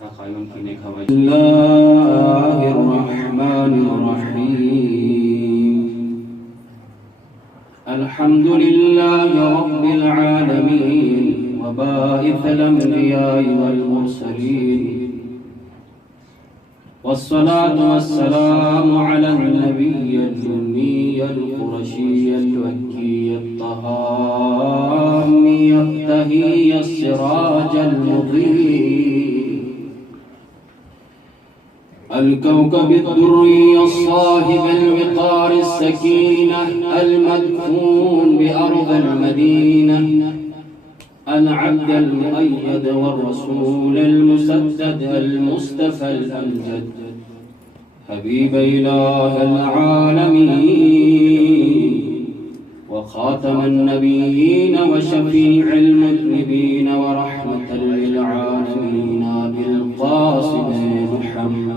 بسم الله الرحمن الرحيم الحمد لله رب العالمين وباعث الأنبياء والمرسلين والصلاة والسلام على النبي الأمي القرشي المكي الطهامي التهي السراج المضيء الكوكب الدري الصاحب الوقار السكينة المدفون بأرض المدينة العبد المؤيد والرسول المسدد المصطفى الأمجد حبيب إله العالمين وخاتم النبيين وشفيع المذنبين ورحمة للعالمين بالقاسم محمد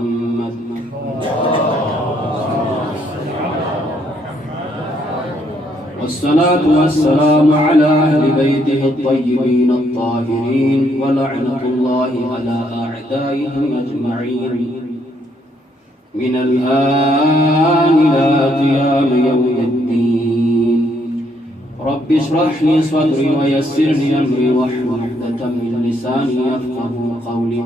والصلاة والسلام على أهل بيته الطيبين الطاهرين ولعنة الله على أعدائهم أجمعين من الآن إلى قيام يوم الدين رب اشرح لي صدري ويسر لي أمري واحلل عقدة من لساني يفقهوا قولي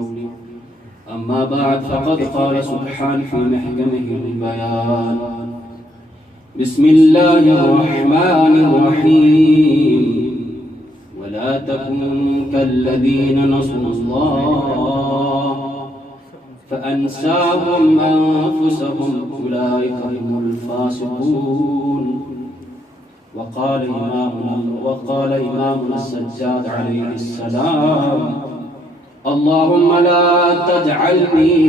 أما بعد فقد قال سبحانه في محكمه البيان بسم الله الرحمن الرحيم ولا تكونوا كالذين نسوا الله فأنساهم أنفسهم أولئك هم الفاسقون وقال إمامنا السجاد عليه السلام اللهم لا تجعلني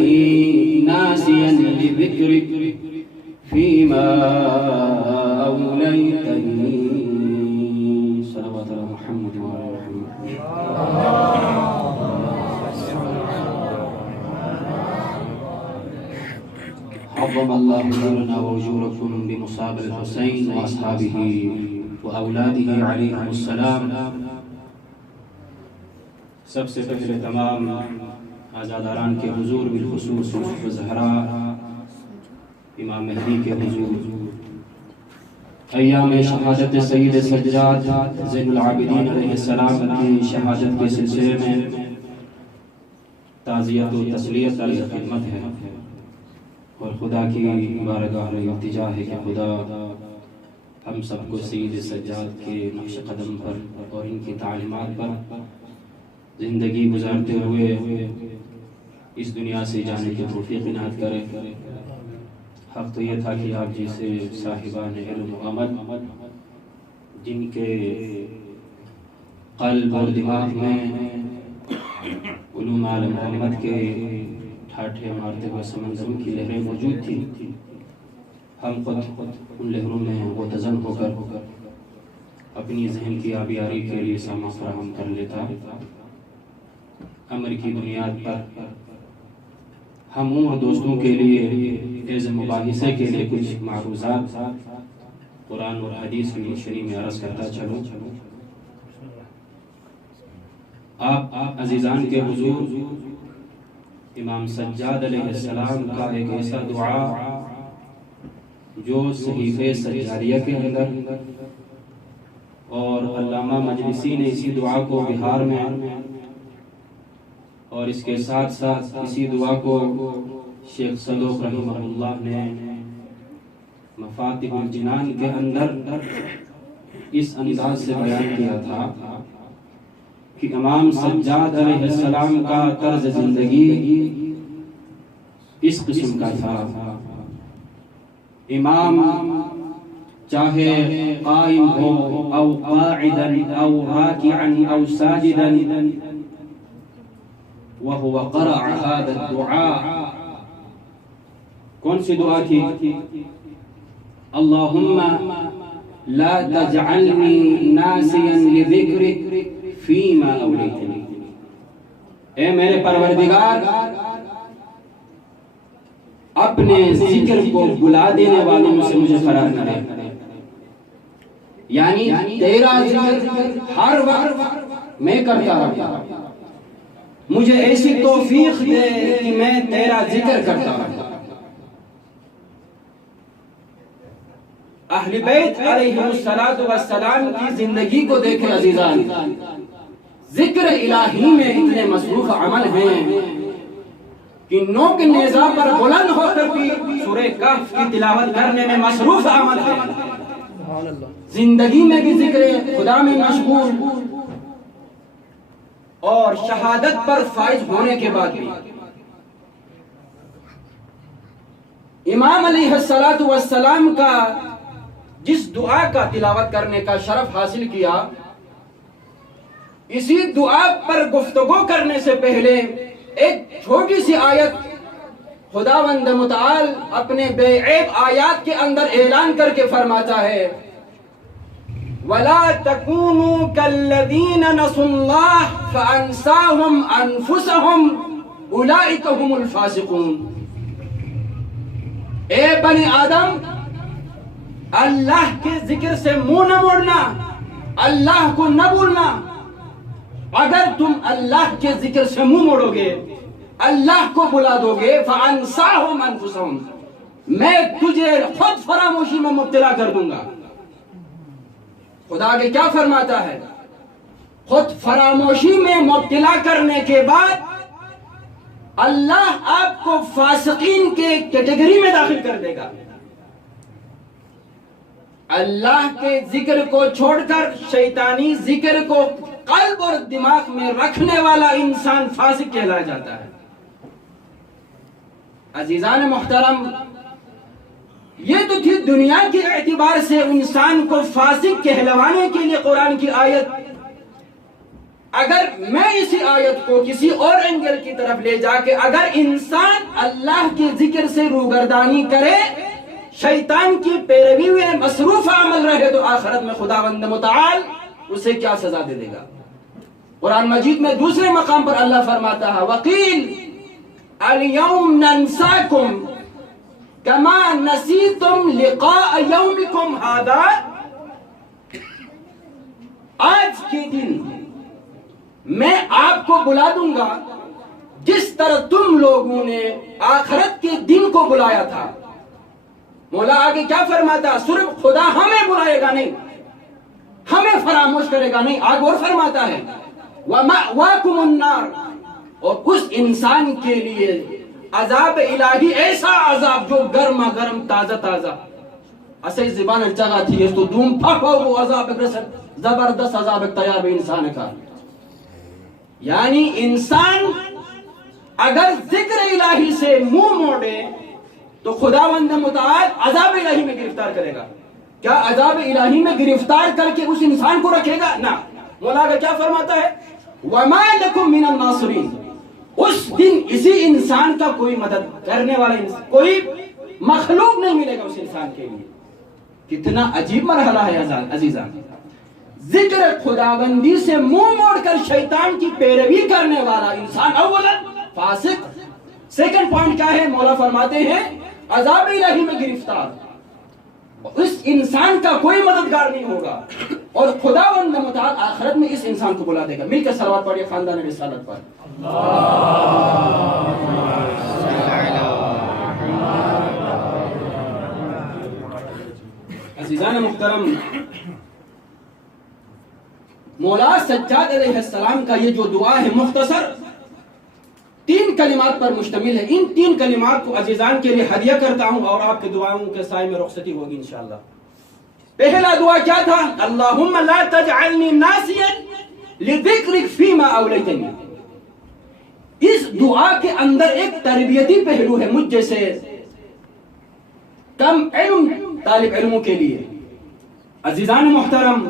ناسيا لذكرك فيما أوليتني صلوات على محمد وعلى محمد عظم الله أجورنا وأجوركم بمصاب الحسين وأصحابه وأولاده عليهم السلام. سب سے پہلے تمام آزاداران کے حضور بالخصوص یوسف زہرا امام مہدی کے حضور ایام شہادت سید سجاد زین العابدین علیہ السلام کی شہادت کے سلسلے میں تعزیت و تسلیت علیہ خدمت ہے اور خدا کی بارگاہ میں التجا ہے کہ خدا ہم سب کو سید سجاد کے نقش قدم پر اور ان کی تعلیمات پر زندگی گزارتے ہوئے اس دنیا سے جانے کی توفیق عنایت کرے. حق تو یہ تھا کہ آپ جیسے صاحبان علم و عمل جن کے قلب اور دماغ میں علوم آل محمد کے ٹھاٹھے مارتے ہوئے سمندروں کی لہریں موجود تھی، ہم خود ان لہروں میں متزن ہو کر اپنی ذہن کی آبیاری کے لیے سامان فراہم کر لیتا. امر کی بنیاد پر ہم اور دوستوں کے لیے ایز مباحثے کے لیے کچھ معروضات قرآن اور حدیث کی شریح میں عرض کرتا چلوں. آپ عزیزان کے حضور امام سجاد علیہ السلام کا ایک ایسا دعا جو صحیفہ سجاریہ کے اندر اور علامہ مجلسی نے اسی دعا کو بہار میں اور اس کے ساتھ ساتھ اسی دعا کو شیخ صدوق رحمہ اللہ نے مفاتیح الجنان کے اندر اس انداز سے بیان کیا تھا کہ امام سجاد علیہ السلام کا طرز زندگی اس قسم کا تھا. امام چاہے قائم ہو او قاعدا او راکعا او ساجدا وهو قرأ هذا الدعاء. کون سی دعا تھی؟ اللہم لا تجعلنی ناسیا لذکرک فیما اولیتنی. اے میرے پروردگار اپنے ذکر کو بلا دینے والوں سے مجھے قرار نہ دے. یعنی تیرا ذکر ہر وقت میں کرتا رہتا، مجھے ایسی توفیق دے کہ میں تیرا ذکر کرتا رہوں۔ اہل بیت علیہ السلام کی زندگی کو دیکھیں عزیزان، ذکر الہی میں اتنے مصروف عمل ہیں کہ نوک نیزہ پر بلند ہو کر بھی سورہ کہف کی تلاوت کرنے میں مصروف عمل ہے، زندگی میں بھی ذکر خدا میں مشغول، اور شہادت پر فائز ہونے کے بعد بھی امام علیہ السلام کا جس دعا کا تلاوت کرنے کا شرف حاصل کیا، اسی دعا پر گفتگو کرنے سے پہلے ایک چھوٹی سی آیت خداوند متعال اپنے بے عیب آیات کے اندر اعلان کر کے فرماتا ہے وَلَا تَكُونُوا كَالَّذِينَ نَسُوا اللَّهَ فَأَنْسَاهُمْ أَنفُسَهُمْ أُولَئِكَ هُمُ الْفَاسِقُونَ۔ اے بنی آدم، اللہ کے ذکر سے منہ نہ موڑنا، اللہ کو نہ بھولنا۔ اگر تم اللہ کے ذکر سے منہ موڑو گے، اللہ کو بلا دو گے، فَأَنْسَاهُمْ أَنفُسَهُمْ، میں تجھے خود فراموشی میں مبتلا کر دوں گا۔ خدا آگے کیا فرماتا ہے؟ خود فراموشی میں مبتلا کرنے کے بعد اللہ آپ کو فاسقین کے کیٹیگری میں داخل کر دے گا۔ اللہ کے ذکر کو چھوڑ کر شیطانی ذکر کو قلب اور دماغ میں رکھنے والا انسان فاسق کہلایا جاتا ہے۔ عزیزان محترم، یہ تو تھی دنیا کے اعتبار سے انسان کو فاسق کہلوانے کے لیے قرآن کی آیت۔ اگر میں اسی آیت کو کسی اور اینگل کی طرف لے جا کے اگر انسان اللہ کے ذکر سے روگردانی کرے، شیطان کی پیروی میں مصروف عمل رہے، تو آخرت میں خداوند متعال اسے کیا سزا دے دے گا؟ قرآن مجید میں دوسرے مقام پر اللہ فرماتا ہے وَقِيلْ الْيَوْمْ نَنْسَاكُمْ كَمَا نَسِيتُمْ لِقَاءَ يَوْمِكُمْ هَذَا، آج کے دن میں آپ کو بلا دوں گا جس طرح تم لوگوں نے آخرت کے دن کو بلایا تھا۔ مولا آگے کیا فرماتا؟ صرف خدا ہمیں بلائے گا نہیں، ہمیں فراموش کرے گا نہیں، آگے اور فرماتا ہے وَمَأْوَاكُمُ النَّارُ، اور اس انسان کے لیے عذاب الہی، ایسا عذاب جو گرما گرم تازہ تازہ اسی زبان جگہ تھی اس تو دوم پھاپا وہ عذاب ایک رسل زبردست عذاب ایک تیار بھی انسان کا۔ یعنی انسان اگر ذکر الہی سے منہ موڑے تو خداوند متعال عذاب الہی میں گرفتار کرے گا۔ کیا عذاب الہی میں گرفتار کر کے اس انسان کو رکھے گا؟ نہ۔ مولا کا کیا فرماتا ہے وَمَا لَكُم مِّنَ النَّاصِرِينَ، اس دن اسی انسان کا کوئی مدد کرنے والا کوئی مخلوق نہیں ملے گا اس انسان کے لیے۔ کتنا عجیب مرحلہ ہے عزیزان۔ ذکر خداوندی سے منہ موڑ کر شیطان کی پیروی کرنے والا انسان اولا فاسق، سیکنڈ پوائنٹ کیا ہے؟ مولا فرماتے ہیں عذاب الہی میں گرفتار، اس انسان کا کوئی مددگار نہیں ہوگا، اور خداوند متعال آخرت میں اس انسان کو بلا دے گا۔ مل کر صلوات پڑھیے خاندان رسالت پر۔ عزیزان محترم، مولا سجاد علیہ السلام کا یہ جو دعا ہے مختصر 3 کلمات پر مشتمل ہے۔ ان 3 کلمات کو عزیزان کے لیے ہدیہ کرتا ہوں اور آپ کے دعاؤں کے سائے میں رخصتی ہوگی انشاءاللہ۔ پہلا دعا کیا تھا؟ اللہم لا تجعلنی ناسیا لذکرک فیما اولیتنی۔ اس دعا کے اندر ایک تربیتی پہلو ہے مجھ جیسے کم علم طالب علموں کے لیے۔ عزیزان محترم،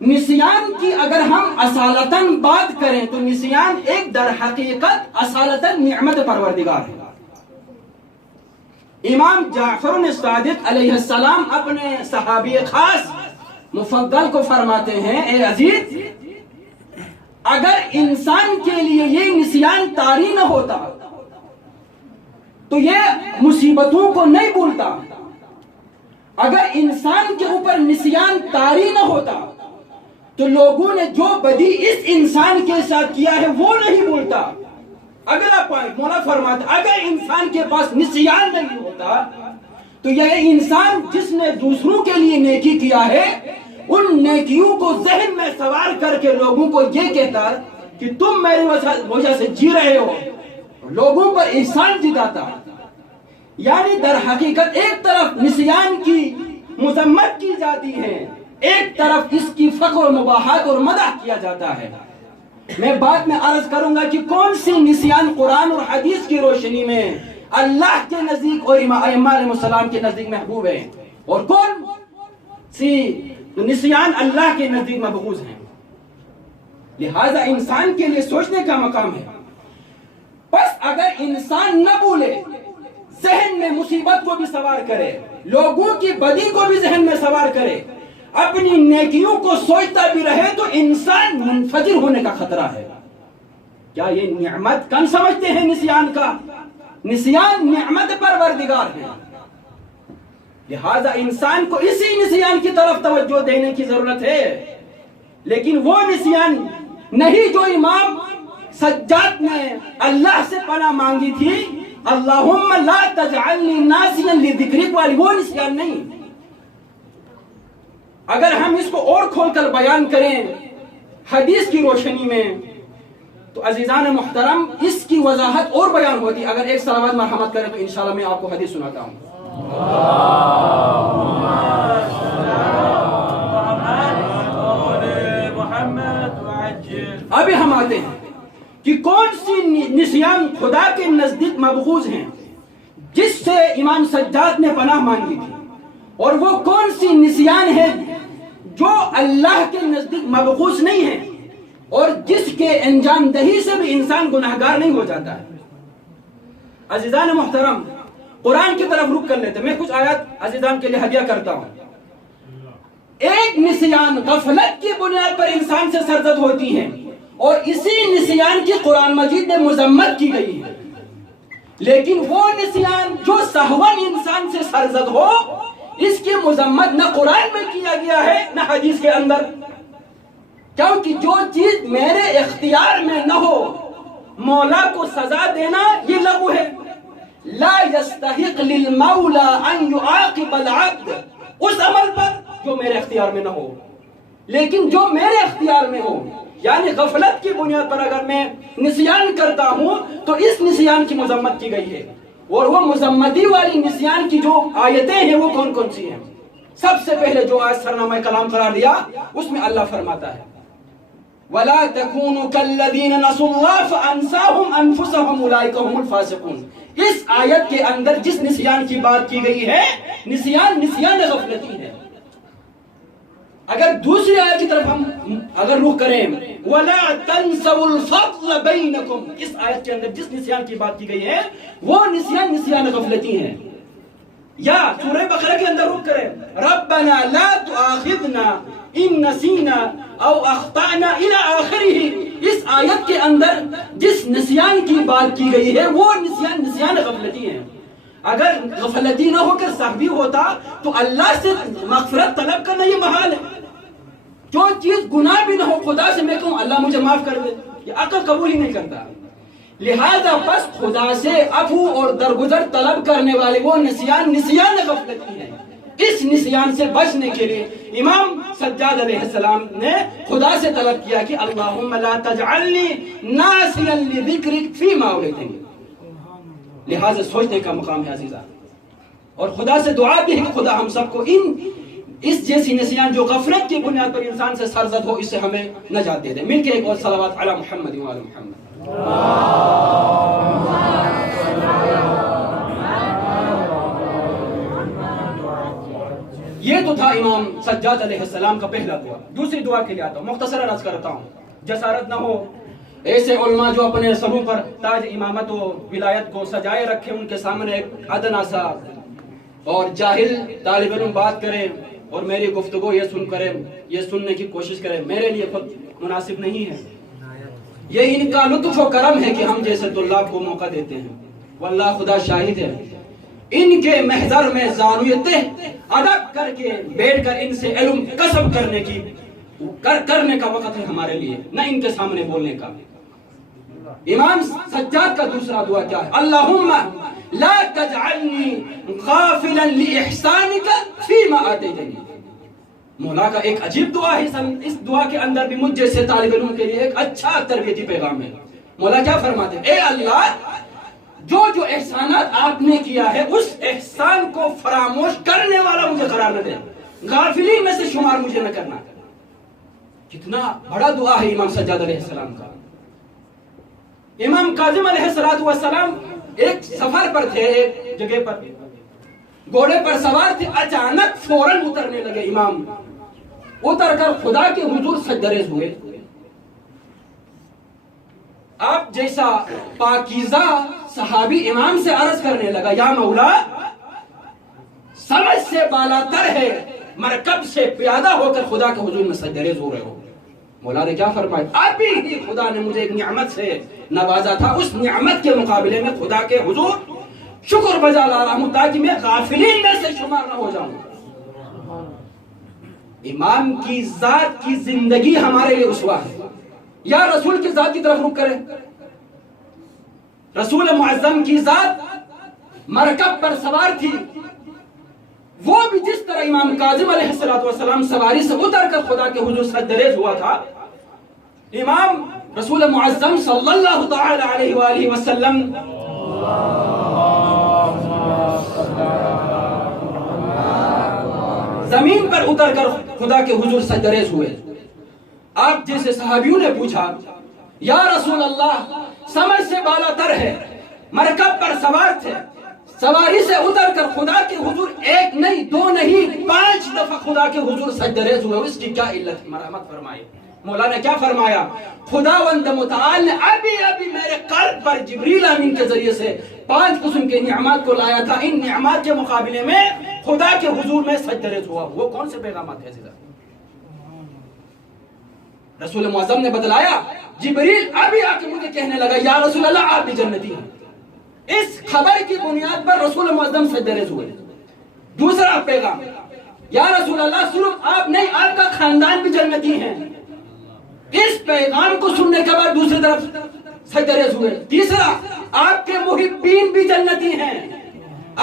نسیان کی اگر ہم اصالتاً بات کریں تو نسیان ایک در حقیقت اصالتاً نعمت پروردگار ہے۔ امام جعفر الصادق علیہ السلام اپنے صحابی خاص مفضل کو فرماتے ہیں اے عزیز، اگر انسان کے لیے یہ نسیان طاری نہ ہوتا تو یہ مصیبتوں کو نہیں بھولتا، اگر انسان کے اوپر نسیان طاری نہ ہوتا تو لوگوں نے جو بدی اس انسان کے ساتھ کیا ہے وہ نہیں بولتا. اگلا پوائنٹ مولا فرماتا اگر انسان کے پاس نسیان نہیں ہوتا تو یہ انسان جس نے دوسروں کے لیے نیکی کیا ہے ان نیکیوں کو ذہن میں سوار کر کے لوگوں کو یہ کہتا کہ تم میری وجہ سے جی رہے ہو, لوگوں پر احسان جتاتا. یعنی در حقیقت ایک طرف نسیان کی مذمت کی جاتی ہے, ایک طرف اس کی فخر و مباحات اور مدح کیا جاتا ہے. میں بعد میں عرض کروں گا کہ کون سی نسیان قرآن اور حدیث کی روشنی میں اللہ کے نزدیک اور ائمہ علیہ السلام کے نزدیک محبوب ہے اور کون سی نسیان اللہ کے نزدیک مبغوض ہیں. لہذا انسان کے لیے سوچنے کا مقام ہے. بس اگر انسان نہ بولے, ذہن میں مصیبت کو بھی سوار کرے, لوگوں کی بدی کو بھی ذہن میں سوار کرے, اپنی نیکیوں کو سوچتا بھی رہے تو انسان منفجر ہونے کا خطرہ ہے. کیا یہ نعمت کم سمجھتے ہیں نسیان کا؟ نسیان نعمت پروردگار ہے. لہذا انسان کو اسی نسیان کی طرف توجہ دینے کی ضرورت ہے. لیکن وہ نسیان نہیں جو امام سجاد نے اللہ سے پناہ مانگی تھی, اللہم لا تجعلنی ناسیا لذکرک والی, وہ نسیان نہیں. اگر ہم اس کو اور کھول کر بیان کریں حدیث کی روشنی میں تو عزیزان محترم اس کی وضاحت اور بیان ہوتی. اگر ایک صلوات مرحمت کریں تو انشاءاللہ میں آپ کو حدیث سناتا ہوں. ابھی ہم آتے ہیں کہ کون سی نسیان خدا کے نزدیک مبغوض ہیں جس سے امام سجاد نے پناہ مانگی تھی, اور وہ کون سی نسیان ہے جو اللہ کے نزدیک مبغوض نہیں ہے اور جس کے انجام دہی سے بھی انسان گناہگار نہیں ہو جاتا ہے. عزیزان محترم قرآن کی طرف رخ کر لیتے. میں کچھ آیات عزیزان کے لیے ہدیہ کرتا ہوں. ایک نسیان غفلت کی بنیاد پر انسان سے سرزد ہوتی ہے اور اسی نسیان کی قرآن مجید میں مذمت کی گئی ہے. لیکن وہ نسیان جو سہون انسان سے سرزد ہو اس کی مذمت نہ قرآن میں کیا گیا ہے نہ حدیث کے اندر, کیونکہ جو چیز میرے اختیار میں نہ ہو مولا کو سزا دینا یہ لغو ہے. لا يستحق للمولا ان يعاقب العبد, اس عمل پر جو میرے اختیار میں نہ ہو. لیکن جو میرے اختیار میں ہو, یعنی غفلت کی بنیاد پر اگر میں نسیان کرتا ہوں تو اس نسیان کی مذمت کی گئی ہے. اور وہ مذمتی والی نسیان کی جو آیتیں ہیں وہ کون کون سی ہیں؟ سب سے پہلے جو آیت سرنامہ کلام قرار دیا اس میں اللہ فرماتا ہے وَلَا تَكُونُوا كَالَّذِينَ نَسُوا اللَّهَ فَأَنْسَاهُمْ أَنفُسَهُمْ أُولَئِكَ هُمُ الْفَاسِقُونَ. اس آیت کے اندر جس نسیان کی بات کی گئی ہے نسیان غفلتی ہے. اگر دوسری آیت کی طرف ہم اگر رخ کریں وَلَا تَنْسَوُا الْفَضْلَ بَيْنَكُمْ, اس آیت کے اندر جس نسیان کی بات کی گئی ہے وہ نسیان غفلتی ہے. یا سورہ بقرہ کے اندر رخ کریں رَبَّنَا لَا تُؤَاخِذْنَا إِن نَسِينَا او اخطأنا الى آخرہ, اس آیت کے اندر جس نسیان کی بات کی گئی ہے وہ نسیان غفلتی ہے. اگر غفلتی نہ ہو کر سہوی ہوتا تو اللہ سے مغفرت طلب کرنا یہ محال ہے. جو چیز گناہ بھی نہ ہو خدا سے میں کہوں اللہ مجھے معاف کر دے, یہ عقل قبول ہی نہیں کرتا. لہذا بس خدا سے عفو اور درگزر طلب کرنے والے وہ نسیان غفلتی ہے. اس نسیان سے بچنے کے لیے امام سجاد علیہ السلام نے خدا سے طلب کیا کہ اللہم لا تجعلنی ناسیا لذکرک فیما اولیتنی. لہذا سوچنے کا مقام ہے عزیزہ, اور خدا سے دعا بھی ہے کہ خدا ہم سب کو اس جیسی نسیان جو غفلت کی بنیاد پر انسان سے سرزد ہو اس سے ہمیں نجات دے دے. مل کے ایک اور صلوات علی محمد و علی محمد. یہ تو تھا امام سجاد علیہ السلام کا پہلا دعا. دوسری دعا کے لیے آتا ہوں, مختصر عرض کرتا ہوں. جسارت نہ ہو ایسے علماء جو اپنے سروں پر تاج امامت و ولایت کو سجائے رکھے, ان کے سامنے ایک ادنا سا اور جاہل طالب علم بات کرے اور میری گفتگو یہ سننے کی کوشش کرے, میرے لیے خود مناسب نہیں ہے. یہ ان کا لطف و کرم ہے کہ ہم جیسے طلاب کو موقع دیتے ہیں. واللہ خدا شاہد ہے, ان کے محضر میں زانویت ادب کر کے بیٹھ کر ان سے علم کسب کرنے کی کرنے کا وقت ہے ہمارے لیے، نہ ان کے سامنے بولنے کا۔ امام سجاد کا دوسرا دعا کیا ہے؟ اللہم لا تجعلنی غافلا لإحسانک فیما آتیتنی۔ مولا کا ایک عجیب دعا ہے، اس دعا کے اندر بھی مجھ جیسے طالب علم کے لیے ایک اچھا تربیتی پیغام ہے۔ مولا کیا فرماتے ہیں؟ اے اللہ، جو احسانات آپ نے کیا ہے اس احسان کو فراموش کرنے والا مجھے قرار نہ دے، غافلین میں سے شمار مجھے نہ کرنا۔ کتنا بڑا دعا ہے امام سجاد علیہ السلام کا۔ امام کاظم علیہ السلام ایک سفر پر تھے، ایک جگہ پر گھوڑے پر سوار تھے، اچانک فوراً اترنے لگے۔ امام اتر کر خدا کے حضور سجدریز ہوئے۔ آپ جیسا پاکیزہ صحابی امام سے عرض کرنے لگا، یا مولا، سمجھ سے بالا تر ہے مرکب سے پیادہ ہو کر خدا کے حضور میں سجدریز ہو رہے ہو۔ مولا نے کیا فرمایا؟ ابھی ہی خدا نے مجھے ایک نعمت سے نوازا تھا، اس نعمت کے مقابلے میں خدا کے حضور شکر بجا لا رہا ہوں تاکہ میں غافلین میں سے شمار نہ ہو جاؤں۔ امام کی ذات کی زندگی ہمارے لیے اسوہ ہے۔ یا رسول کی ذات کی طرف رخ کریں۔ رسول معظم کی ذات مرکب پر سوار تھی، وہ بھی جس طرح امام کاظم علیہ السلام سواری سے اتر کر خدا کے حضور سجدریز ہوا تھا، امام رسول معظم صلی اللہ تعالی علیہ وآلہ وسلم زمین پر اتر کر خدا کے حضور سجدریز ہوئے۔ آپ جیسے صحابیوں نے پوچھا، یا رسول اللہ، سمجھ سے بالا تر ہے، مرکب پر سوار تھے، سواری سے اتر کر خدا کے حضور ایک نہیں، دو نہیں، 5 دفعہ خدا کے حضور سجدریز ہوئے، اس کی کیا علت؟ مرحمت فرمائے۔ مولا نے کیا فرمایا؟ خداوند متعال نے ابھی میرے قلب پر جبریل امین کے ذریعے سے 5 قسم کے نعمات کو لایا تھا، ان نعمات کے مقابلے میں خدا کے حضور میں سجدریز ہوا۔ وہ کون سے پیغامات ہیں؟ رسول معظم نے بتلایا، جبریل ابھی آ کے مجھے کہنے لگا، یا رسول اللہ، آپ بھی جنتی ہیں۔ اس خبر کی بنیاد پر رسول معظم سجدریز ہوئے۔ دوسرا پیغام، یا رسول اللہ، صرف آپ نہیں، آپ کا خاندان بھی جنتی ہیں۔ اس پیغام کو سننے کے بعد دوسری طرف سجدریز ہوئے۔ تیسرا، آپ کے محبین بھی جنتی ہیں،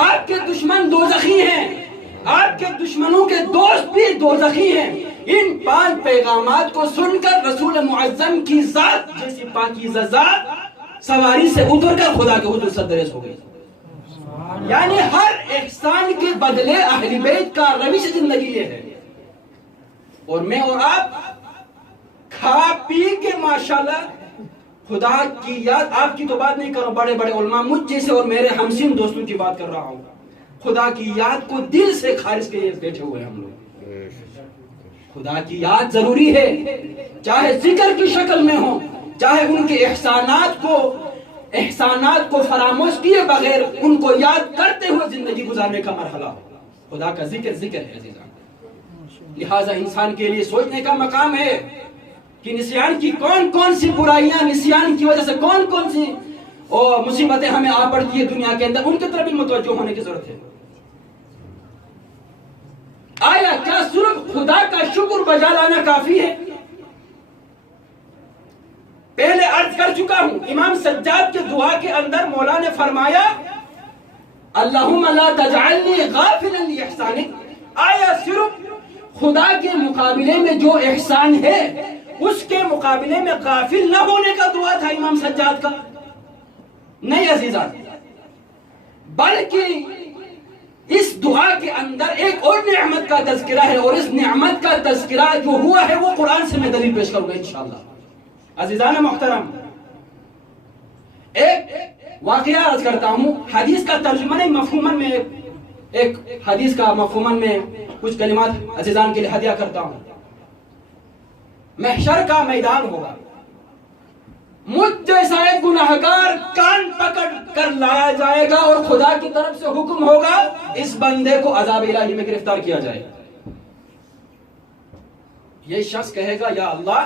آپ کے دشمن دوزخی ہیں، آپ کے دشمنوں کے دوست بھی دوزخی ہیں۔ ان 5 پیغامات کو سن کر رسول معظم کی ذات جیسی پاکیزہ ذات سواری سے اتر کر خدا کے حضور سجدریز ہو گئی۔ یعنی ہر احسان کے بدلے اہل بیت کا روش زندگی یہ ہے۔ اور میں اور آپ کھا پی کے ماشاءاللہ خدا کی یاد، آپ کی تو بات نہیں کر رہا ہوں، بڑے بڑے علماء مجھ جیسے اور میرے ہمسین دوستوں کی بات کر رہا ہوں، خدا کی یاد کو دل سے خارج کے بیٹھے ہوئے ہم لوگ۔ خدا کی یاد ضروری ہے، چاہے ذکر کی شکل میں ہو، چاہے ان کے احسانات کو فراموش کیے بغیر ان کو یاد کرتے ہوئے زندگی گزارنے کا مرحلہ ہو۔ خدا کا ذکر ہے عزیزان۔ لہٰذا انسان کے لیے سوچنے کا مقام ہے کہ نسیان کی کون سی برائیاں، نسیان کی وجہ سے کون سی مصیبتیں ہمیں آ پڑتی ہے دنیا کے اندر، ان کی طرف بھی متوجہ ہونے کی ضرورت ہے۔ آیا کیا صرف خدا کا شکر بجا لانا کافی ہے؟ پہلے عرض کر چکا ہوں، امام سجاد کے دعا کے اندر مولا نے فرمایا، اللہم لا تجعلنی غافلا لإحسانک۔ آیا صرف خدا کے مقابلے میں جو احسان ہے اس کے مقابلے میں غافل نہ ہونے کا دعا تھا امام سجاد کا؟ نہیں عزیزان، بلکہ اس دعا کے اندر ایک اور نعمت کا تذکرہ ہے، اور اس نعمت کا تذکرہ جو ہوا ہے وہ قرآن سے میں دلیل پیش کروں گا انشاءاللہ۔ عزیزان محترم، ایک واقعہ عرض کرتا ہوں، حدیث کا ترجمہ نہیں، مفہوماً میں ایک حدیث کا مفہوماً میں کچھ کلمات عزیزان کے لیے ہدیہ کرتا ہوں۔ محشر کا میدان ہوگا، مجھ جیسا ایک گناہگار کان پکڑ کر لایا جائے گا اور خدا کی طرف سے حکم ہوگا اس بندے کو عذاب الہی میں گرفتار کیا جائے گا۔ یہ شخص کہے گا، یا اللہ،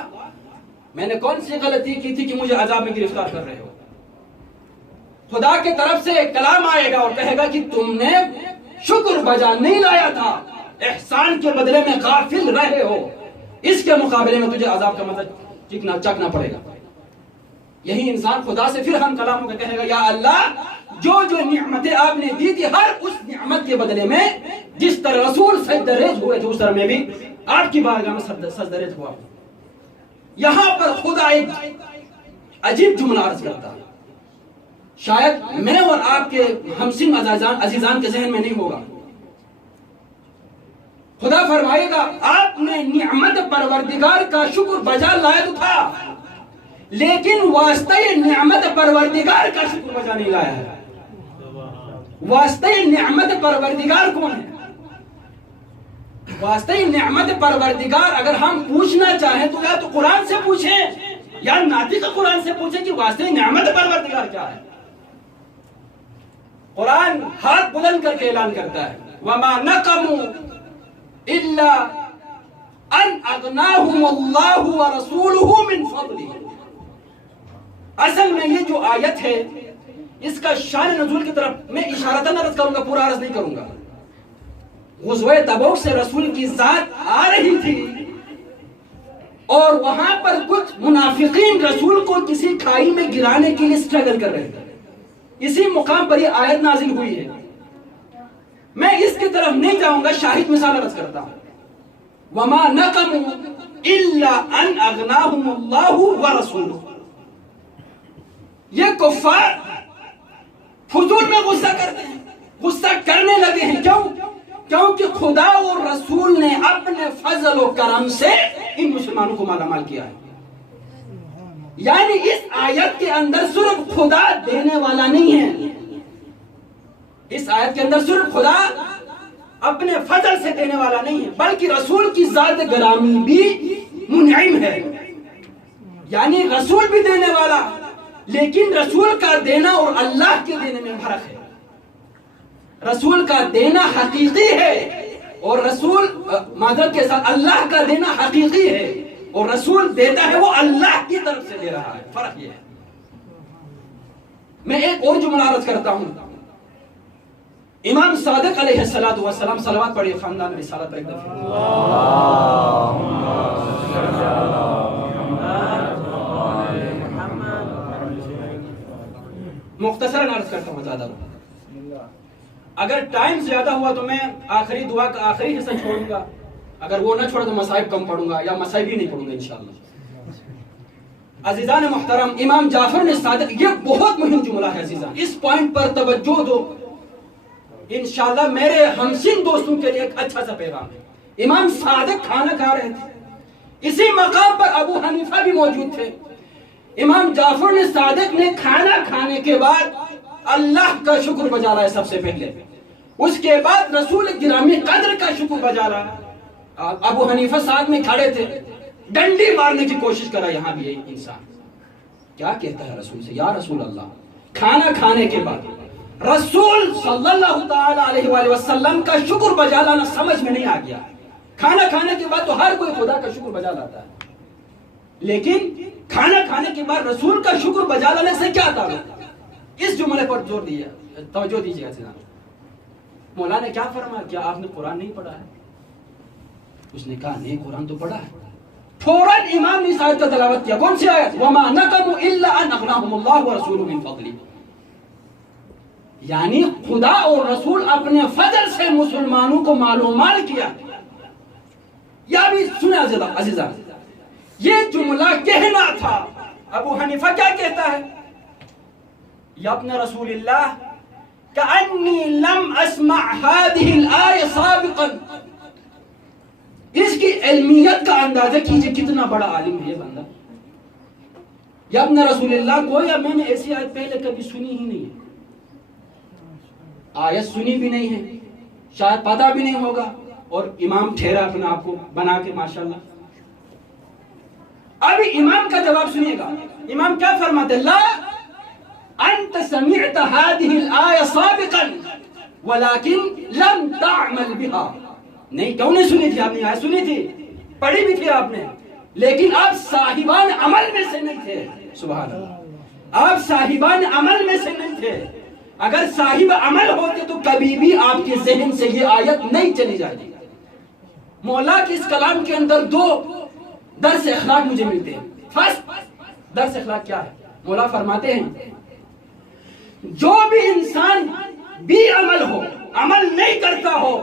میں نے کون سی غلطی کی تھی کہ مجھے عذاب میں گرفتار کر رہے ہو؟ خدا کی طرف سے ایک کلام آئے گا اور کہے گا کہ تم نے شکر بجا نہیں لایا تھا، احسان کے بدلے میں غافل رہے ہو، اس کے مقابلے میں تجھے عذاب کا مزہ چکنا پڑے گا. یہی انسان خدا سے پھر ہم کلام کو کہے گا یا اللہ جو نعمتیں آپ نے دی تھی ہر اس نعمت کے بدلے میں جس طرح رسول سجدہ ریز ہوئے تھے اس طرح میں بھی آپ کی بارگاہ میں سجدہ ریز ہوا. یہاں پر خدا ایک عجیب جملہ عرض کرتا ہے، شاید میں اور آپ کے ہمسن عزیزان کے ذہن میں نہیں ہوگا. خدا فرمائے گا آپ نے نعمت پروردگار کا شکر بجا لایا تو تھا، لیکن واسطہ نعمت پروردگار کا شکر بجا نہیں لایا ہے. واسطہ نعمت پروردگار کون ہے؟ واسطہ نعمت پروردگار اگر ہم پوچھنا چاہیں تو یا تو قرآن سے پوچھیں یا ناطق قرآن سے پوچھیں کہ واسطہ نعمت پروردگار کیا ہے. قرآن ہاتھ بلند کر کے اعلان کرتا ہے وَمَا نَقَمُوا إِلَّا أَنْ أَغْنَاهُمُ اللَّهُ وَرَسُولُهُ مِنْ فَضْلِهِ. اصل میں یہ جو آیت ہے اس کا شان نزول کی طرف میں اشارتاً عرض کروں گا، پورا عرض نہیں کروں گا. غزوہ تبوک سے رسول کی ذات آ رہی تھی اور وہاں پر کچھ منافقین رسول کو کسی کھائی میں گرانے کے لیے سٹرگل کر رہے تھے. اسی مقام پر یہ آیت نازل ہوئی ہے. میں اس کی طرف نہیں جاؤں گا، شاہد مثال عرض کرتا ہوں. وَمَا نَقَمُوا إِلَّا أَنْ أَغْنَاهُمُ اللَّهُ وَرَسُولُهُ. یہ کفار فضول میں غصہ کرتے ہیں، غصہ کرنے لگے ہیں. کیونکہ خدا اور رسول نے اپنے فضل و کرم سے ان مسلمانوں کو مالا مال کیا ہے. یعنی اس آیت کے اندر صرف خدا دینے والا نہیں ہے، اس آیت کے اندر صرف خدا اپنے فضل سے دینے والا نہیں ہے بلکہ رسول کی ذات گرامی بھی منعم ہے. یعنی رسول بھی دینے والا، لیکن رسول کا دینا اور اللہ کے دینے میں فرق ہے. رسول کا دینا حقیقی ہے اور رسول معذرت کے ساتھ اللہ کا دینا حقیقی ہے اور رسول دیتا ہے وہ اللہ کی طرف سے دے رہا ہے. فرق یہ ہے. میں ایک اور جملہ عرض کرتا ہوں. امام صادق علیہ السلام صلوات پڑھیے خاندان رسالت پر ایک دفعہ. مختصراً عرض کرتا ہوں، زیادہ اگر ٹائم زیادہ ہوا تو میں آخری دعا کا آخری حصہ چھوڑوں گا، اگر وہ نہ چھوڑا تو مصائب کم پڑھوں گا یا مصائب ہی نہیں پڑھوں گا انشاءاللہ. عزیزان محترم، امام جعفر نے صادق، یہ بہت مہم جملہ ہے عزیزان، اس پوائنٹ پر توجہ دو. انشاءاللہ میرے ہمسن دوستوں کے لیے ایک اچھا سا پیغام ہے. امام صادق کھانا کھا رہے تھے، اسی مقام پر ابو حنیفہ بھی موجود تھے. امام جعفر نے صادق نے کھانا کھانے کے بعد اللہ کا شکر بجا رہا ہے سب سے پہلے، اس کے بعد رسول گرامی قدر کا شکر بجا رہا ہے. ابو حنیفہ ساتھ میں کھڑے تھے، ڈنڈی مارنے کی کوشش کرا. یہاں بھی ایک انسان کیا کہتا ہے رسول سے، یا رسول اللہ. کھانا کھانے کے بعد رسول صلی اللہ تعالی علیہ وآلہ وسلم کا شکر بجا لانا سمجھ میں نہیں آ گیا. کھانا کھانے کے بعد تو ہر کوئی خدا کا شکر بجا لاتا ہے، لیکن کھانا کھانے کے بعد رسول کا شکر بجا لانے سے کیا تعلق؟ اس جملے پر زور دیا، توجہ دیجیے گا. مولا نے کیا فرمایا؟ کیا آپ نے قرآن نہیں پڑھا ہے؟ اس نے کہا نہیں، قرآن تو پڑھا ہے. فوراً امام نے اس آیت کا تلاوت کیا. کون سی آیت؟ وَمَا نَقَمُوا إِلَّا أَنْ أَغْنَاهُمُ اللَّهُ وَرَسُولُهُ مِنْ فَضْلِهِ. یعنی خدا اور رسول اپنے فضل سے مسلمانوں کو معلومات کیا. یا بھی سنیں عزیزان، یہ جملہ کہنا تھا. ابو حنیفہ کیا کہتا ہے؟ یا ابن رسول اللہ کأنی لم اسمع هذه الآیہ سابقا. اس کی علمیت کا اندازہ کیجئے کتنا بڑا عالم ہے یہ بندہ. یا ابن رسول اللہ کو یا میں نے ایسی آیت پہلے کبھی سنی ہی نہیں ہے، آیت سنی بھی نہیں ہے، شاید پتہ بھی نہیں ہوگا، اور امام ٹھہرا اپنے آپ کو بنا کے ماشاءاللہ. ابھی امام کا جواب سنیے گا. امام کیا فرماتے؟ لا انت سمعت هذه الآیہ سابقا ولكن لم تعمل بها. نہیں، کیوں نہیں سنی تھی آپ نے؟ آیت سنی تھی، پڑھی بھی تھی آپ نے، لیکن آپ صاحبان عمل میں سے نہیں تھے. سبحان اللہ، آپ صاحبان عمل میں سے نہیں تھے. اگر صاحب عمل ہوتے تو کبھی بھی آپ کے ذہن سے یہ آیت نہیں چلی جاتی. مولا کے اس کلام کے اندر دو درس اخلاق مجھے ملتے ہیں. فرسٹ درس اخلاق کیا ہے؟ مولا فرماتے ہیں جو بھی انسان بھی عمل ہو، عمل نہیں کرتا ہو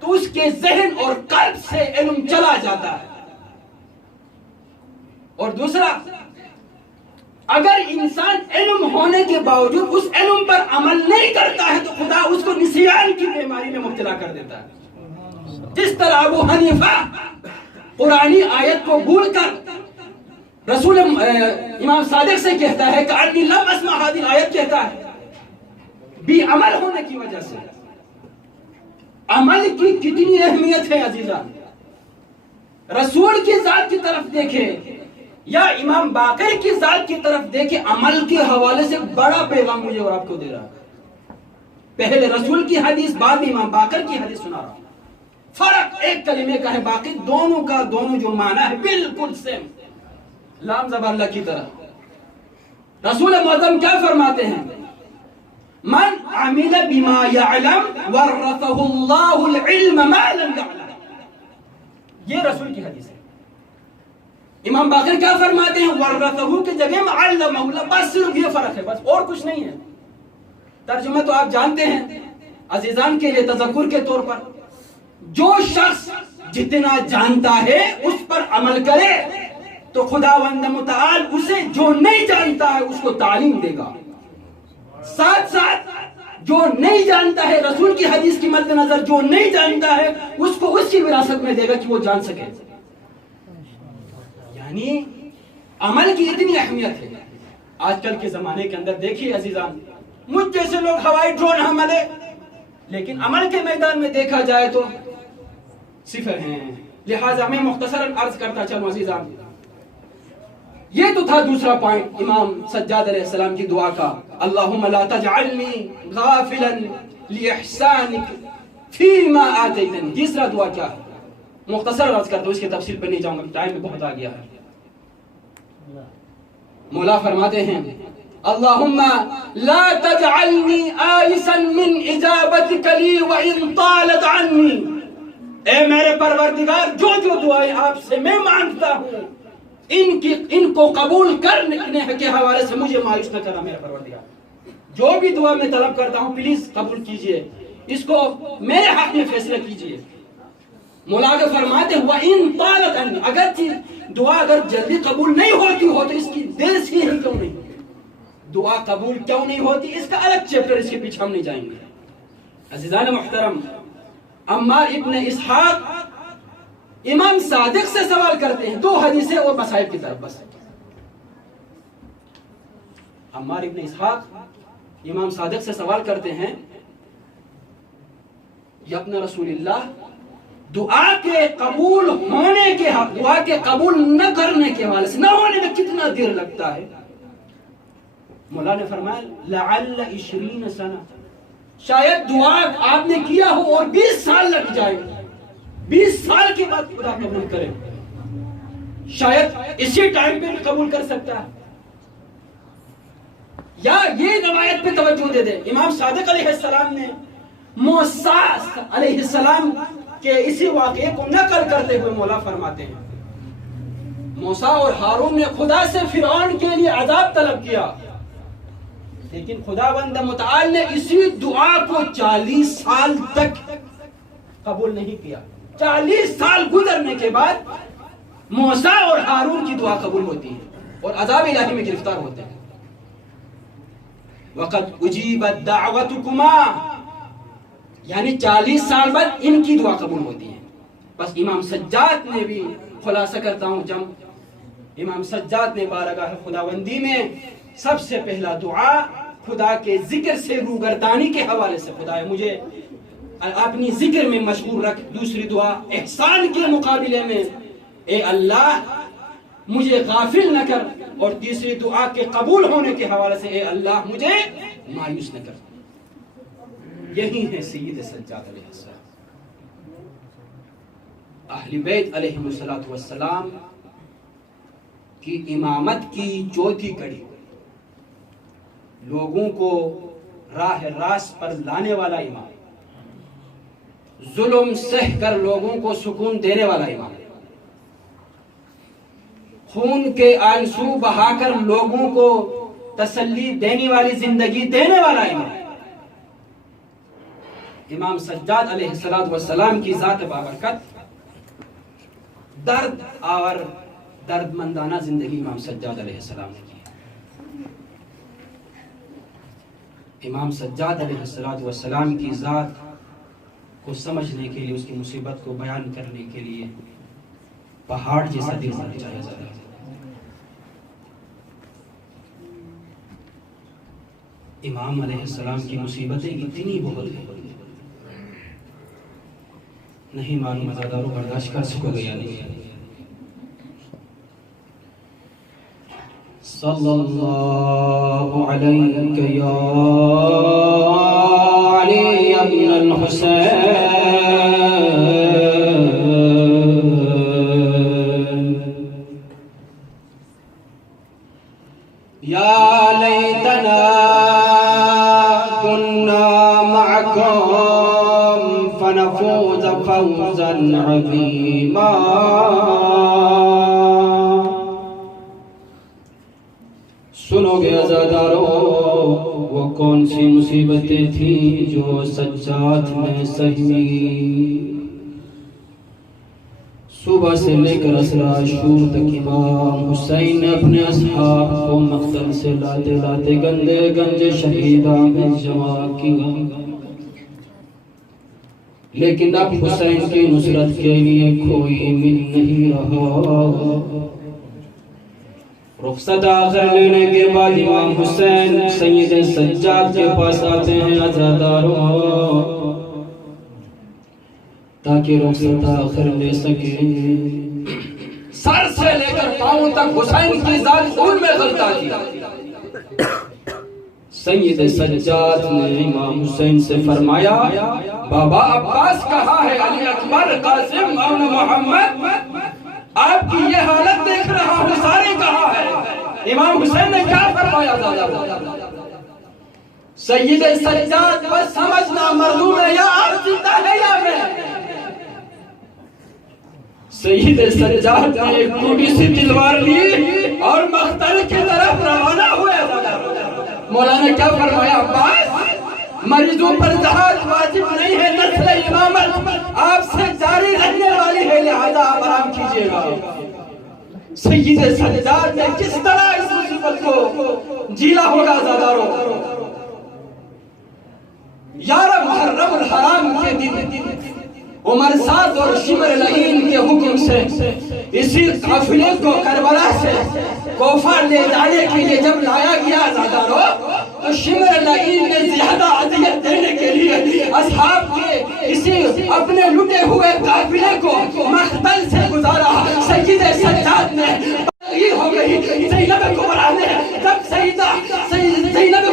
تو اس کے ذہن اور قلب سے علم چلا جاتا ہے. اور دوسرا، اگر انسان علم ہونے کے باوجود اس علم پر عمل نہیں کرتا ہے تو خدا اس کو نسیان کی بیماری میں مبتلا کر دیتا ہے. جس طرح ابو حنیفہ قرآنی آیت کو بھول کر رسول امام صادق سے کہتا ہے کہ انی لم اسمع هذه آیت کہتا ہے، بھی عمل ہونے کی وجہ سے. عمل کی کتنی اہمیت ہے عزیزان. رسول کی ذات کی طرف دیکھیں یا امام باقر کی ذات کی طرف دیکھیں، عمل کے حوالے سے بڑا پیغام مجھے اور آپ کو دے رہا ہے. پہلے رسول کی حدیث، بعد میں امام باقر کی حدیث سنا رہا ہوں. فرق ایک کلمے کا ہے، باقی دونوں کا دونوں جو معنی ہے بالکل سیم، لام زبر اللہ کی طرح. رسول معظم کیا فرماتے ہیں؟ من عمل بما يعلم ورثه الله العلم ما لم يعلم. یہ رسول کی حدیث ہے. امام باقر کیا فرماتے ہیں؟ ورثه کی جگہ میں علمہ. بس صرف یہ فرق ہے، بس اور کچھ نہیں ہے. ترجمہ تو آپ جانتے ہیں. عزیزان کے لیے تذکر کے طور پر، جو شخص جتنا جانتا ہے اس پر عمل کرے تو خداوند متعال اسے جو نہیں جانتا ہے اس کو تعلیم دے گا. ساتھ ساتھ جو نہیں جانتا ہے، رسول کی حدیث کی مد نظر جو نہیں جانتا ہے اس کو اس کی وراثت میں دے گا کہ وہ جان سکے. یعنی عمل کی اتنی اہمیت ہے. آج کل کے زمانے کے اندر دیکھیے عزیزان، مجھ جیسے لوگ ہوائی ڈرون حملے، لیکن عمل کے میدان میں دیکھا جائے تو صفر ہیں. لہٰذا میں مختصراً عرض کرتا چلوں عزیزان، یہ تو تھا دوسرا پوائنٹ امام سجاد علیہ السلام کی دعا کا، اللہم لا تجعلنی غافلا لإحسانک فیما آتیتنی. تیسرا دعا کیا ہے؟ مختصر عرض کرتا ہوں، اس کی تفصیل پہ نہیں جاؤں گا، ٹائم میں بہت آ گیا ہے. مولا فرماتے ہیں اللہم لا تجعلنی آئسا من اجابتک لی وإن طالت عنی. اے میرے پروردگار، جو جو دعائیں آپ سے میں مانگتا ہوں ان کو قبول کرنے کے حوالے سے مجھے مایوس نہ کرنا میرے پروردگار. جو بھی دعا میں طلب کرتا ہوں پلیز قبول کیجئے، اس کو میرے حق میں فیصلہ کیجئے. مولا کے فرماتے ہیں وَإِن طَالَتْ عَنِّي، اگر دعا اگر جلدی قبول نہیں ہوتی ہو تو اس کی دیر سے ہی کیوں نہیں ہوتی، دعا قبول کیوں نہیں ہوتی، اس کا الگ چیپٹر، اس کے پیچھے ہم نہیں جائیں گے. عزیزان محترم، عمار ابن اسحاق امام صادق سے سوال کرتے ہیں، 2 حدیثیں اور مصائب کی طرف. بس عمار ابن اسحاق امام صادق سے سوال کرتے ہیں، یا ابن رسول اللہ، دعا کے قبول ہونے کے حق، دعا کے قبول نہ کرنے کے حوالے سے، نہ ہونے میں کتنا دیر لگتا ہے؟ مولا نے فرمایا لعل 20 سنہ، شاید دعا آپ نے کیا ہو اور 20 سال لگ جائے، 20 سال کے بعد خدا قبول کرے. شاید اسی ٹائم پہ قبول کر سکتا ہے. یا یہ روایت پہ توجہ دے دے، امام صادق علیہ السلام نے موسیٰ علیہ السلام کے اسی واقعے کو نقل کرتے ہوئے مولا فرماتے ہیں موسیٰ اور ہارون نے خدا سے فرعون کے لیے عذاب طلب کیا، لیکن خداوند متعال نے اسی دعا کو 40 سال تک قبول نہیں کیا. 40 سال گزرنے کے بعد موسیٰ اور ہارون کی دعا قبول ہوتی ہے اور عذاب الہی میں گرفتار ہوتے ہیں. وقد اجیبت دعوتکما، یعنی 40 سال بعد ان کی دعا قبول ہوتی ہے. بس امام سجاد نے بھی، خلاصہ کرتا ہوں جب امام سجاد نے بارگاہ خداوندی میں سب سے پہلا دعا خدا کے ذکر سے روگردانی کے حوالے سے، خدا مجھے اپنی ذکر میں مشغول رکھ. دوسری دعا احسان کے مقابلے میں اے اللہ مجھے غافل نہ کر. اور تیسری دعا کے قبول ہونے کے حوالے سے اے اللہ مجھے مایوس نہ کر. یہی ہے سید سجاد علیہ السلام. اہل بیت علیہ السلام کی امامت کی چوتھی کڑی، لوگوں کو راہ راست پر لانے والا امام، ظلم سہ کر لوگوں کو سکون دینے والا امام. خون کے آنسو بہا کر لوگوں کو تسلی دینے والی زندگی دینے والا امام، امام سجاد علیہ السلام کی ذات بابرکت، درد اور درد مندانہ زندگی امام سجاد علیہ السلام نے کی۔ امام سجاد علیہ السلام کی ذات کو سمجھنے کے لیے، اس کی مصیبت کو بیان کرنے کے لیے پہاڑ جیسا دل ہونا چاہیے۔ امام علیہ السلام کی مصیبتیں اتنی بہت ہیں، نہیں معلوم ازاداروں برداشت کر سکو گے یا نہیں۔ صلی اللہ علیہ یا علی ابن الحسین یا لیتنا فنفوز فوزا عظیما۔ سنو گے عزادارو، وہ کون سی مصیبتیں تھیں جو سجاد نے سہی۔ صبح سے لے کر عصر عاشور تک امام حسین نے اپنے اصحاب کو مقتل سے لاتے لاتے گندے گنجے شہیداں میں جمع کیا، لیکن اب حسین کی نصرت کے لیے کوئی مل نہیں رہا۔ رخصت آخر لینے کے بعد امام حسین سید سجاد کے پاس آتے ہیں عزاداروں، تاکہ رخصت آخر لے سکے۔ سر سے لے کر پاؤں تک حسین کی ذات خون میں غلطہ کی۔ سید سجاد نے امام حسین سے فرمایا، بابا عباس کہاں ہے؟ علی اکبر، قاسم اور محمد، آپ کی یہ حالت دیکھ رہا ہوں، سارے کہاں ہے؟ امام حسین نے کیا فرمایا؟ سید سجاد بس سمجھنا مظلوم ہے، یا آپ زندہ ہے یا میں۔ سید سجاد نے ایک ٹوٹی سی تلوار لی اور مقتل کی طرف روانہ ہوئے۔ مولانا کیا فرمایا؟ عباس، مریضوں پر جہاد واجب نہیں ہے، نسل امامت آپ سے جاری رہنے والی ہے، لہذا آپ آرام کیجئے گا۔ سید سجاد نے کس طرح اس مصیبت کو جیلا ہوگا عزاداروں؟ 11 محرم الحرام کے دن عمر سعد اور شمر لعین کے حکم سے اسی قافلے کو کربلا سے کوفہ لے جانے کے لیے جب لایا گیا عزاداروں، تو شمر لعین نے زیادہ عذیت دینے کے لیے اصحاب کے اسی اپنے لٹے ہوئے قافلے کو مقتل سے گزارا۔ سید سجاد نے ہو گئی زینب کبریٰ نے، جب زینب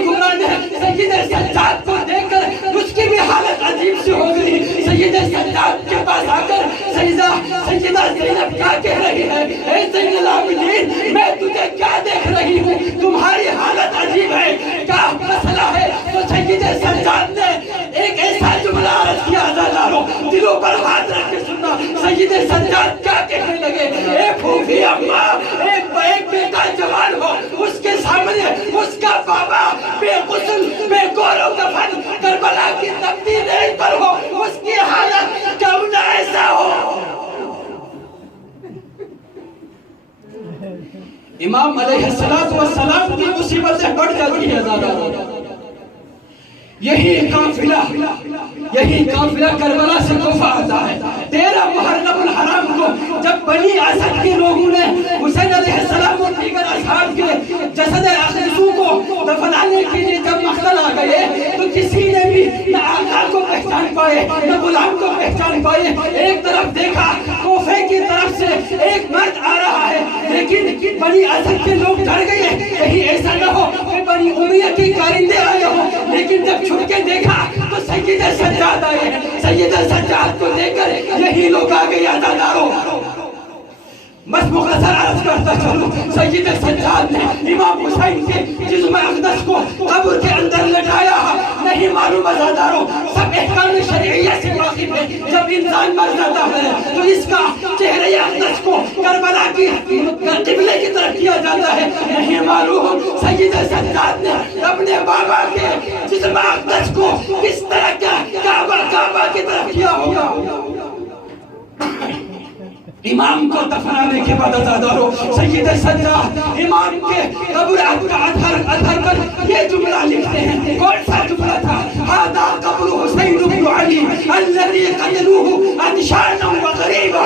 کبریٰ نے سید سجاد کو دیکھ کر اس کی بھی حالت عجیب سی ہو گئی۔ سید سجاد کے پاس آ کر سیدہ زینب کیا کہہ رہی ہے؟ اے زین العابدین، میں تجھے کیا دیکھ رہی ہوں، تمہاری حالت عجیب ہے، کیا مسئلہ ہے؟ تو سید سجاد نے ایک ایسا جملہ عرض کیا، عزاداروں دلوں پر ہاتھ رکھ کے سننا۔ سید سجاد کیا کہنے لگے؟ اے پھوپھی اماں، ایک بیٹا جوان ہو، اس کے سامنے اس کا بابا بے غسل بے گور و کفن کربلا کی تپتی ریت پر ہو، اس کی حالت کیوں نہ ایسا ہو؟ امام علیہ السلام کی مصیبتیں بڑھ جاتی ہیں زیادہ۔ یہی قافلہ کربلا سے کوفہ آتا ہے۔ 13 محرم الحرام کو جب بنی اسد کے لوگوں نے حسین علیہ السلام اور دیگر اصحاب کے جسد اخیسو کو دفنانے کے لیے جب مقتل آ گئے، تو کسی نے بھی نہ آقا کو پہچان پائے نہ غلام کو پہچان پائے۔ ایک طرف دیکھا کوفے کی طرف سے ایک مرد آ رہا ہے، لیکن بنی اسد کے لوگ ڈر گئے، کہیں ایسا نہ ہو کہ بنی امیہ کے کارندے آئے ہوں۔ لیکن جب چھپ کے دیکھا تو سید سجاد آئے۔ سید سجاد کو دیکھ کر یہی لوگ آ گئے عزاداروں۔ بس مختصر عرض کرتا چلو، سید سجاد نے امام حسین کے جسم اقدس کو قبر کے اندر لٹایا، نہیں نہیں معلوم عزاداروں، سب احکام شرعیہ سے واقف ہے. جب انسان مر جاتا ہے تو اس کا چہرے اقدس کو کربلا کی قبلے کی طرف کیا جاتا ہے. نہیں معلوم سید سجاد نے اپنے بابا کے جسم اقدس کو کس طرح کعبہ کی طرف کیا ہوگا. امام کو دفنانے کے بعد عزاداروں سید سجاد امام کے قبر اطہر پر یہ جملہ لکھتے ہیں. کون سا جملہ تھا؟ هذا قبر حسین بن علی الذي قتلوه انشانا وغریبا.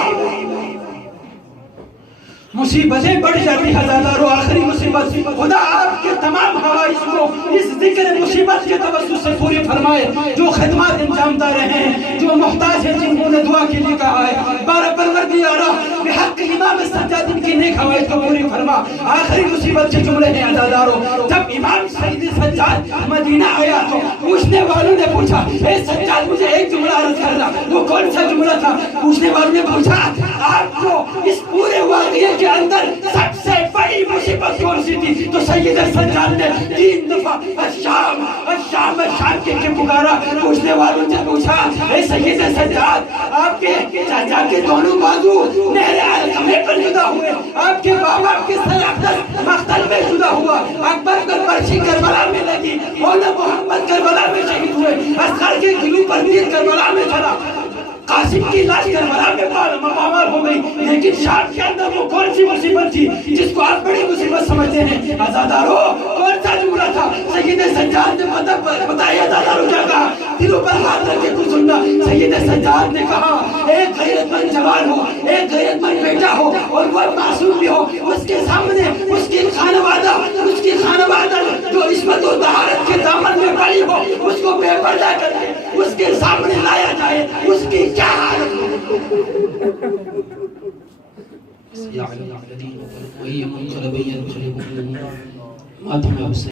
مصیبتیں بڑھ جاتی ہیں عزاداروں. آخری مصیبت خدا آپ کے تمام حوائج کو اس ذکر مصیبت کے توسط سے پوری فرمائے. جو خدمات انجام دے رہے ہیں، جو محتاج ہیں جنہوں نے دعا کے لیے کہا ہے، بارہ پروردگارا بحق امام سجاد ان کی نیک حوائج کو پوری فرما. آخری مصیبت کے جملے ہیں عزاداروں. جب امام سید سجاد مدینہ آیا تو پوچھنے والوں نے پوچھا، اے سجاد مجھے ایک جملہ عرض کرنا. وہ کون سا جملہ تھا؟ پوچھنے والوں نے پوچھا آپ کو اس پورے واقعے کے اندر سب سے بڑی مصیبت کون سی تھی؟ تو سید سجاد نے 3 دفعہ الشام کے پکارا. پوچھنے والوں نے پوچھا، اے سید سجاد آپ کے چاچا کے دونوں بازو نہر علقمہ پر جدا ہوئے، آپ کے بابا کے سر اقدس مقتل میں جدا ہوا، اکبر کی برچھی کربلا میں لگی، مولا محمد کربلا میں شہید ہوئے، اصغر کے گلو پر تیر کربلا میں چلا، قاسم کی لاش کربلا میں پامال ہو گئی. لیکن شام کے اندر وہ کون سی مصیبت تھی جس کو آپ بڑی مصیبت سمجھتے ہیں؟ عزاداروں کون سا جملہ تھا؟ سید سجاد نے بتایا. عزاداروں کیا کہا؟ دلوں پر ہاتھ رکھ کے کچھ سننا. سید سجاد نے کہا ایک غیرت مند جوان ہو، ایک غیرت مند بیٹا ہو اور وہ معصوم بھی ہو، اس کے سامنے اس کی خانوادہ جو عصمت و طہارت کے دامن میں پڑی ہو اس کو بے پردہ کر کے اس کے سامنے لایا جائے. اس کی کیا حالت یا علی الذین وہی منقلب یدخلهم ماتم حسین.